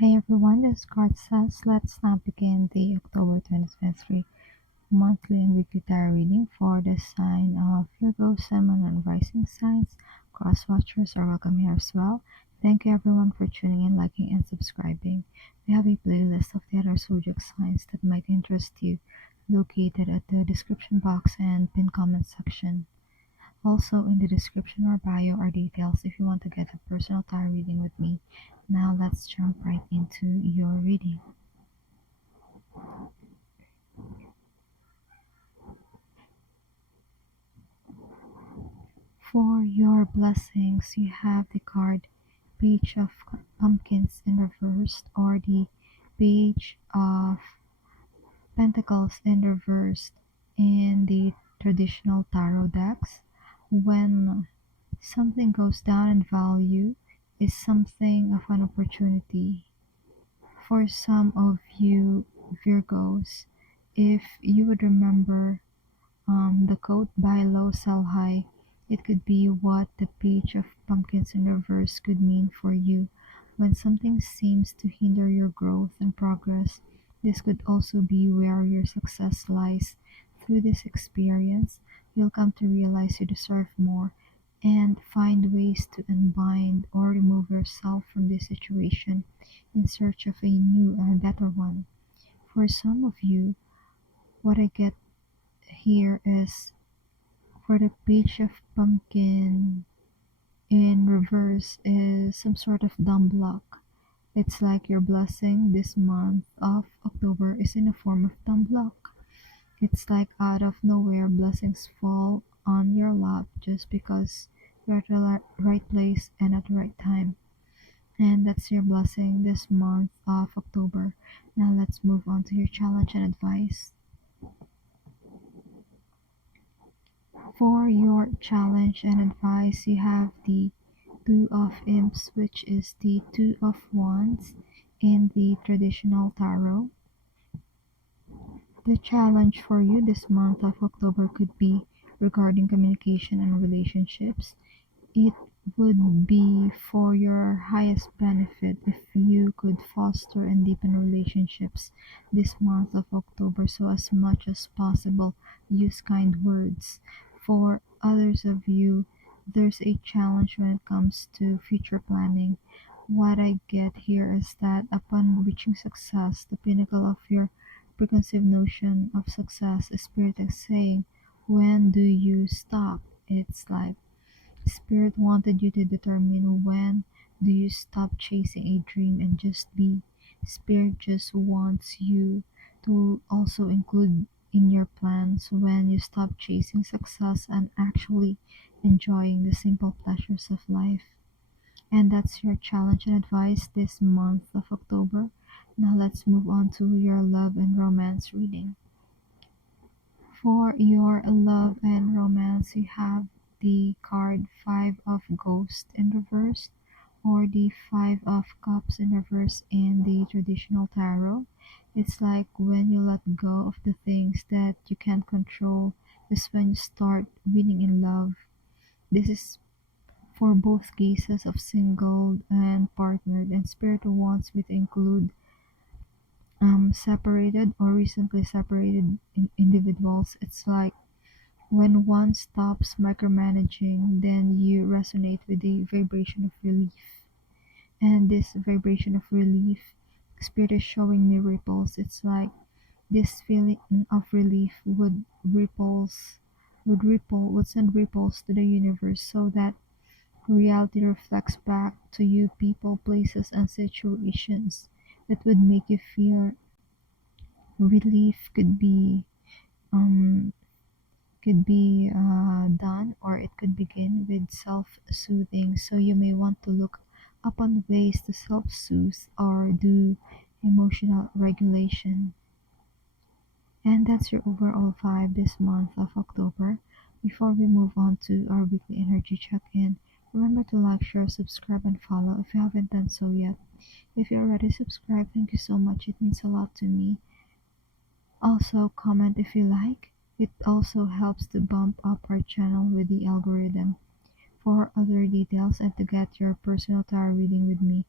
Hi everyone, this card says let's now begin the October 2023 monthly and weekly tarot reading for the sign of Virgo, Sun, Moon, and Rising signs. Cross watchers are welcome here as well. Thank you everyone for tuning in, liking, and subscribing. We have a playlist of the other zodiac signs that might interest you located at the description box and pinned comment section. Also, in the description or bio are details if you want to get a personal tarot reading with me. Now, let's jump right into your reading. For your blessings, you have the card Page of Pumpkins in reversed or the Page of Pentacles in reversed in the traditional tarot decks. When something goes down in value, is something of an opportunity. For some of you Virgos, if you would remember the quote buy low, sell high, it could be what the Page of Pumpkins in reverse could mean for you. When something seems to hinder your growth and progress, this could also be where your success lies. Through this experience, you'll come to realize you deserve more and find ways to unbind or remove yourself from this situation in search of a new and better one. For some of you, what I get here is for the Page of Pumpkin in reverse is some sort of dumb luck. It's like your blessing this month of October is in a form of dumb luck. It's like out of nowhere blessings fall on your lap just because you're at the right place and at the right time. And that's your blessing this month of October. Now let's move on to your challenge and advice. For your challenge and advice, you have the Two of Imps, which is the Two of Wands in the traditional tarot. The challenge for you this month of October could be regarding communication and relationships. It would be for your highest benefit if you could foster and deepen relationships this month of October. So, as much as possible, use kind words. For others of you, there's a challenge when it comes to future planning. What I get here is that upon reaching success, the pinnacle of your preconceived notion of success, Spirit is saying, when do you stop? It's like Spirit wanted you to determine when do you stop chasing a dream and just be. Spirit just wants you to also include in your plans when you stop chasing success and actually enjoying the simple pleasures of life. And that's your challenge and advice this month of October. Now let's move on to your love and romance reading. For your love and romance, you have the card Five of Ghosts in reverse or the Five of Cups in reverse in the traditional tarot. It's like when you let go of the things that you can't control is when you start winning in love. This is for both cases of single and partnered, and Spirit wants me to include separated or recently separated individuals. It's like when one stops micromanaging, then you resonate with the vibration of relief. And this vibration of relief, Spirit is showing me ripples. It's like this feeling of relief would send ripples to the universe so that reality reflects back to you people, places, and situations that would make you feel relief um could be done, or it could begin with self-soothing. So you may want to look upon ways to self-soothe or do emotional regulation. And that's your overall vibe this month of October. Before we move on to our weekly energy check-in, remember to like, share, subscribe, and follow if you haven't done so yet. If you're already subscribed, thank you so much. It means a lot to me. Also, comment if you like. It also helps to bump up our channel with the algorithm. For other details and to get your personal tarot reading with me,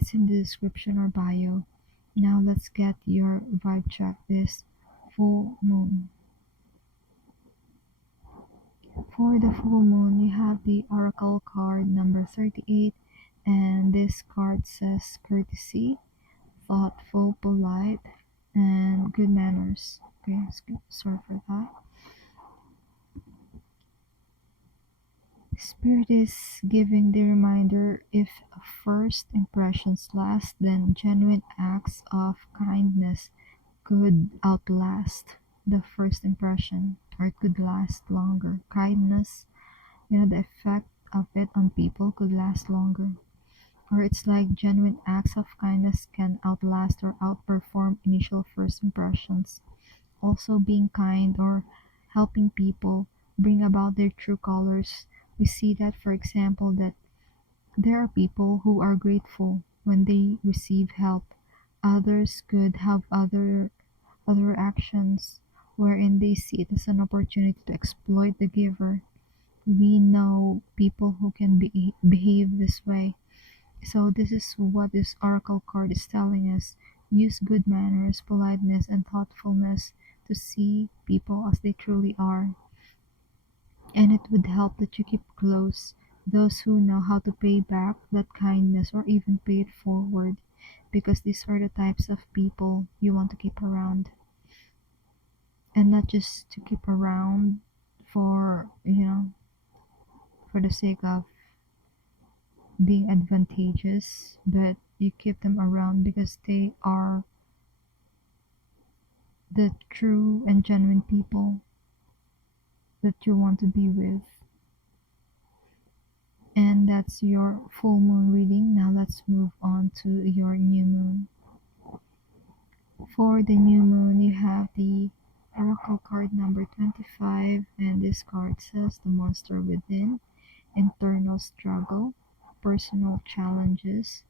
It's in the description or bio. Now let's get your vibe check this full moon. For the full moon, you have the oracle card number 38, and this card says courtesy, thoughtful, polite, and good manners. Okay, sorry for that. Spirit is giving the reminder if first impressions last, then genuine acts of kindness could outlast the first impression, or it could last longer. Kindness, the effect of it on people could last longer. Or it's like genuine acts of kindness can outlast or outperform initial first impressions. Also, being kind or helping people bring about their true colors. We see that, for example, that there are people who are grateful when they receive help. Others could have other actions wherein they see it as an opportunity to exploit the giver. We know people who can behave this way. So this is what this oracle card is telling us. Use good manners, politeness, and thoughtfulness to see people as they truly are. And it would help that you keep close those who know how to pay back that kindness or even pay it forward, because these are the types of people you want to keep around, and not just to keep around for for the sake of being advantageous, but you keep them around because they are the true and genuine people that you want to be with. And that's your full moon reading. Now let's move on to your new moon. For the new moon, you have the oracle card number 25, and this card says the monster within, internal struggle, personal challenges,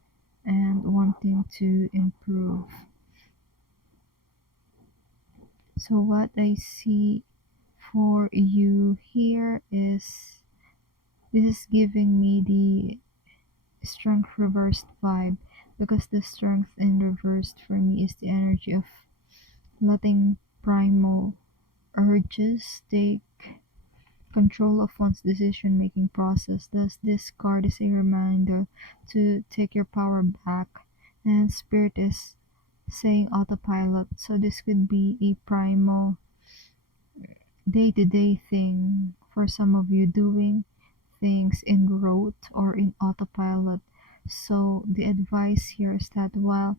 and wanting to improve. So what I see for you here is, this is giving me the strength reversed vibe, because the strength in reversed for me is the energy of letting primal urges take control of one's decision making process. Thus this card is a reminder to take your power back, and spirit is saying autopilot. So this could be a primal day-to-day thing for some of you, doing things in rote or in autopilot. So the advice here is that while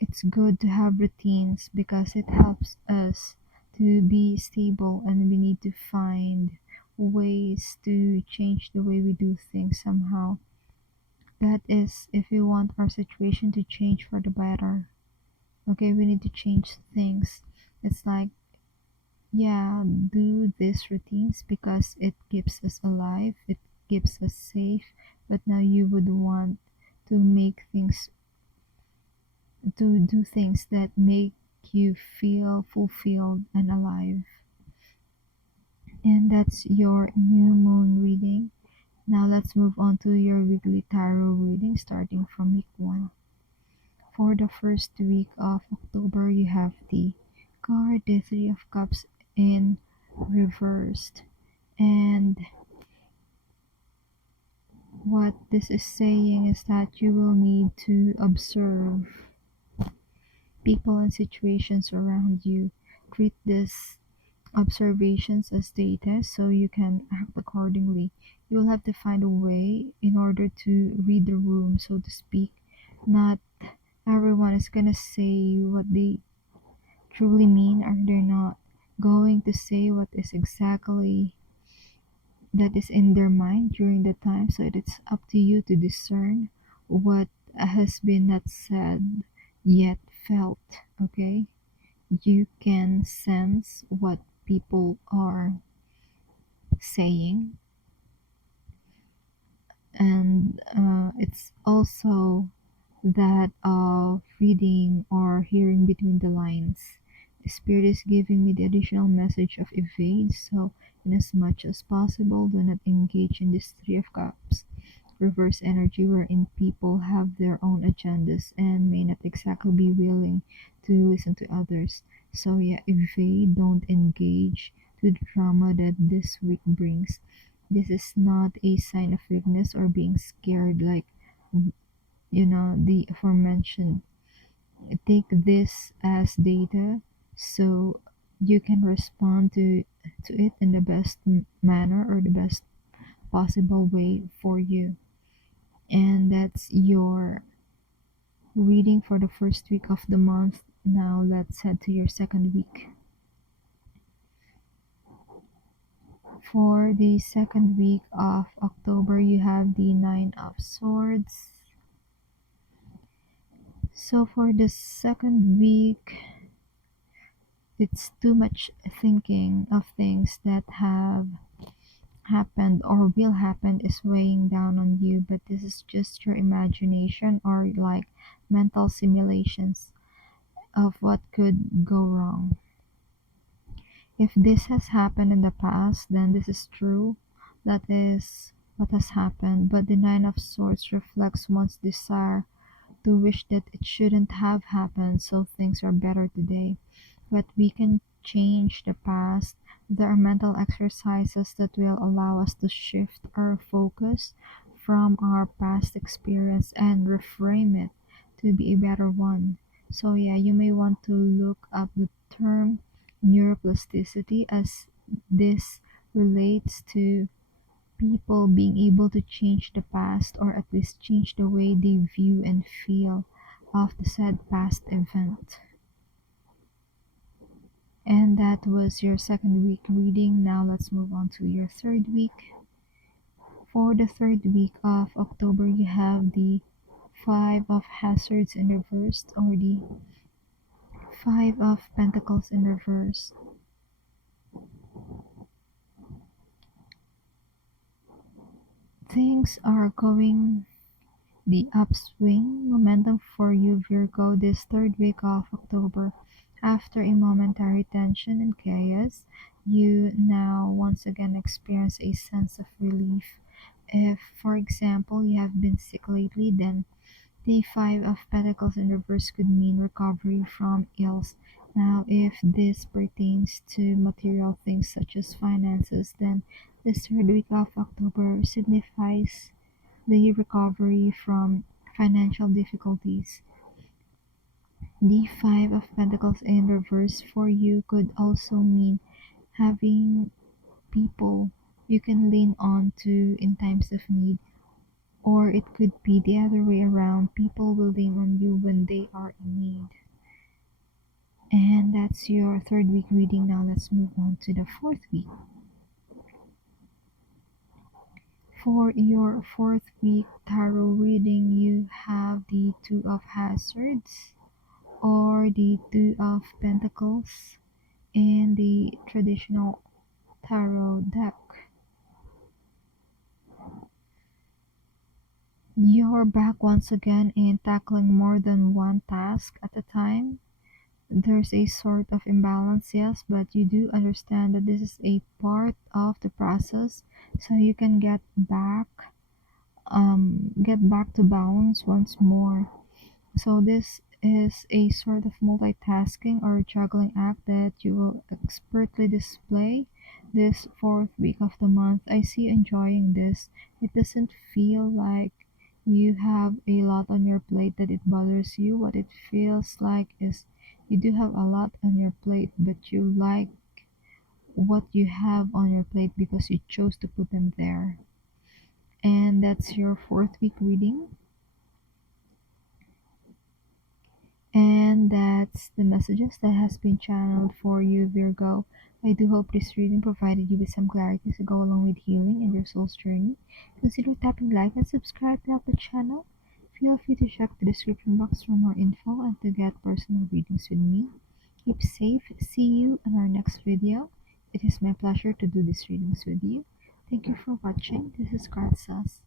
it's good to have routines because it helps us to be stable, and we need to find ways to change the way we do things somehow. That is, if we want our situation to change for the better. Okay, we need to change things. It's like, yeah, do these routines because it keeps us alive, it keeps us safe, but now you would want to make things, to do things that make you feel fulfilled and alive. And that's your new moon reading. Now let's move on to your weekly tarot reading starting from week 1. For the first week of October, you have the card, the Three of Cups in reversed. And what this is saying is that you will need to observe people and situations around you. Treat these observations as data so you can act accordingly. You will have to find a way in order to read the room, so to speak. Not everyone is gonna say what they truly mean, or they're not going to say what is exactly that is in their mind during the time. So it's up to you to discern what has been not said yet felt. Okay, you can sense what people are saying, and it's also that of reading or hearing between the lines. The spirit is giving me the additional message of evade, so in as much as possible do not engage in this Three of Cups. reverse energy wherein people have their own agendas and may not exactly be willing to listen to others. So yeah, if they don't engage to the drama that this week brings, this is not a sign of weakness or being scared like the aforementioned. Take this as data so you can respond to it in the best manner or the best possible way for you. And that's your reading for the first week of the month. Now let's head to your second week. For the second week of October, you have the Nine of Swords. So for the second week, it's too much thinking of things that have happened or will happen is weighing down on you, but this is just your imagination or like mental simulations of what could go wrong. If this has happened in the past, then this is true. That is what has happened. But the Nine of Swords reflects one's desire to wish that it shouldn't have happened so things are better today. But we can change the past. There are mental exercises that will allow us to shift our focus from our past experience and reframe it to be a better one. So yeah, you may want to look up the term neuroplasticity as this relates to people being able to change the past or at least change the way they view and feel of the said past event. And that was your second week reading. Now let's move on to your third week. For the third week of October, you have the Five of Hazards in reverse or the Five of Pentacles in reverse. Things are going the upswing momentum for you, Virgo, this third week of October. After a momentary tension and chaos, you now once again experience a sense of relief. If, for example, you have been sick lately, then the Five of Pentacles in reverse could mean recovery from ills. Now, if this pertains to material things such as finances, then this third week of October signifies the recovery from financial difficulties. The Five of Pentacles in reverse for you could also mean having people you can lean on to in times of need, or it could be the other way around. People will lean on you when they are in need. And that's your third week reading. Now let's move on to the fourth week. For your fourth week tarot reading, you have the Two of Hazards or the Two of Pentacles in the traditional tarot deck. You're back once again in tackling more than one task at a time. There's a sort of imbalance, yes, but you do understand that this is a part of the process, so you can get back to balance once more. So this is a sort of multitasking or juggling act that you will expertly display this fourth week of the month. I see you enjoying this. It doesn't feel like you have a lot on your plate that it bothers you. What it feels like is you do have a lot on your plate, but you like what you have on your plate because you chose to put them there. And that's your fourth week reading. And that's the messages that has been channeled for you, Virgo. I do hope this reading provided you with some clarity to go along with healing and your soul's journey. Consider tapping like and subscribe to help the channel. Feel free to check the description box for more info and to get personal readings with me. Keep safe. See you in our next video. It is my pleasure to do these readings with you. Thank you for watching. This is Gratzas.